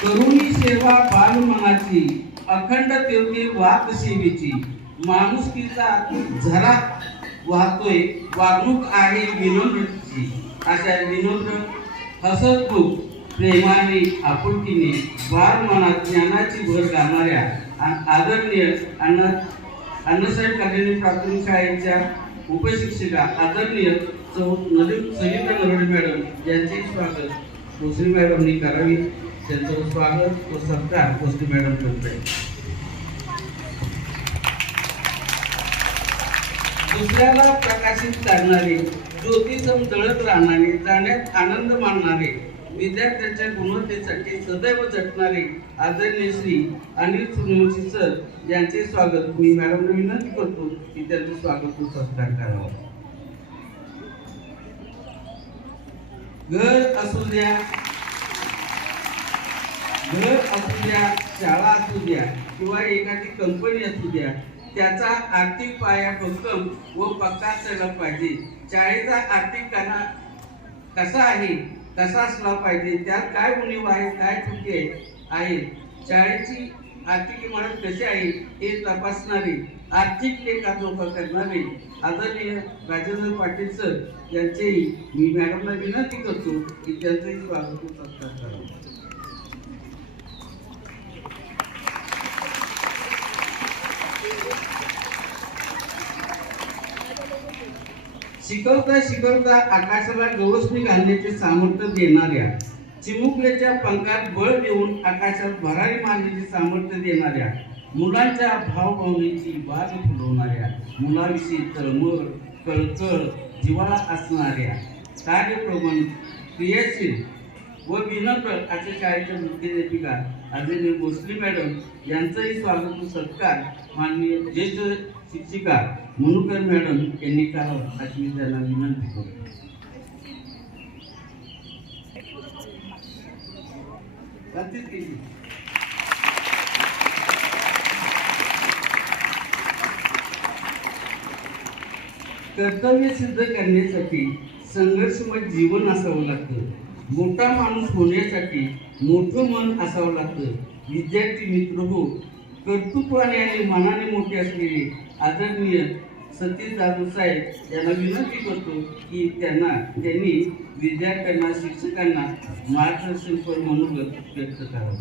करुणी सेवा बालमनाची, अखंड तेवती वात सेवेची, माणुसकीचा झरा वाहतोय, वागणूक आहे विनम्रतेची. अशा विनम्र हसतमुख प्रेमाने आपुलकीने बालमनात ज्ञानाची भर घालणाऱ्या आदरणीय अण्णासाहेब कालेनी प्राथमिक शाळेच्या उपशिक्षिका आदरणीय सविता नरवडे मॅडम यांचे स्वागत भोसरी मॅडमनी करावी. त्यांचं स्वागत व सत्कार भोसरी मॅडम करत आहे. दुसऱ्याला प्रकाशित करणारे, ज्योतिसम जळत राहणारे, जाण्यात आनंद मानणारे, विद्यार्थ्यांच्या गुणवत्तेसाठी सदैव झटणारे आदरणीय श्री अनिल सूर्यवंशी सर यांचे स्वागत मी मॅडमला विनंती करतो की त्यांचे स्वागत व सत्कार करावा. घर असू द्या, शाळा असू द्या किंवा एखादी कंपनी असू द्या, त्याचा आर्थिक पाया भक्कम व पक्का असला पाहिजे. शाळेचा आर्थिक कसा आहे, कसा असला पाहिजे, त्यात काय उणीव आहे, काय चुकी आहे, शाळेची आर्थिक इमारत कशी आहे हे तपासणारे, आर्थिक लेखाजोखा करणारे आदरणीय राजेंद्र पाटील सर यांचेही मी मॅडमला विनंती करतो की त्यांचंही स्वागत व सत्कार करावा. शिकवता शिकवता आकाशाला गवसणी घालण्याचे सामर्थ्य देणाऱ्या, चिमुकल्याच्या पंखात बळ देऊन आकाशात भरारी मारण्याचे सामर्थ्य देणाऱ्या, मुलांच्या भावभावनेची बाग फुलवणाऱ्या, मुलाविषयी तळमळ कळकळ जिव्हाळा असणाऱ्या, कार्यप्रवण क्रियाशील व विनम्र अशा शाळेच्या मुख्याध्यापिका आदरणीय भोसले मॅडम यांचंही स्वागत व सत्कार माननीय ज्येष्ठ शिक्षिका मनुकर मॅडम यांनी करावं अशी मी त्यांना विनंती करतो. कर्तव्य सिद्ध करण्यासाठी संघर्षमय जीवन असावं लागतं. मोठा माणूस होण्यासाठी मोठं मन असावं लागतं. विद्यार्थी मित्र हो, कर्तृत्वाने आणि मनाने मोठे असलेले आदरणीय सतीश जाधव साहेब यांना विनंती करतो की त्यांनी विद्यार्थ्यांना शिक्षकांना मार्गदर्शन करून मनोगत व्यक्त करावं.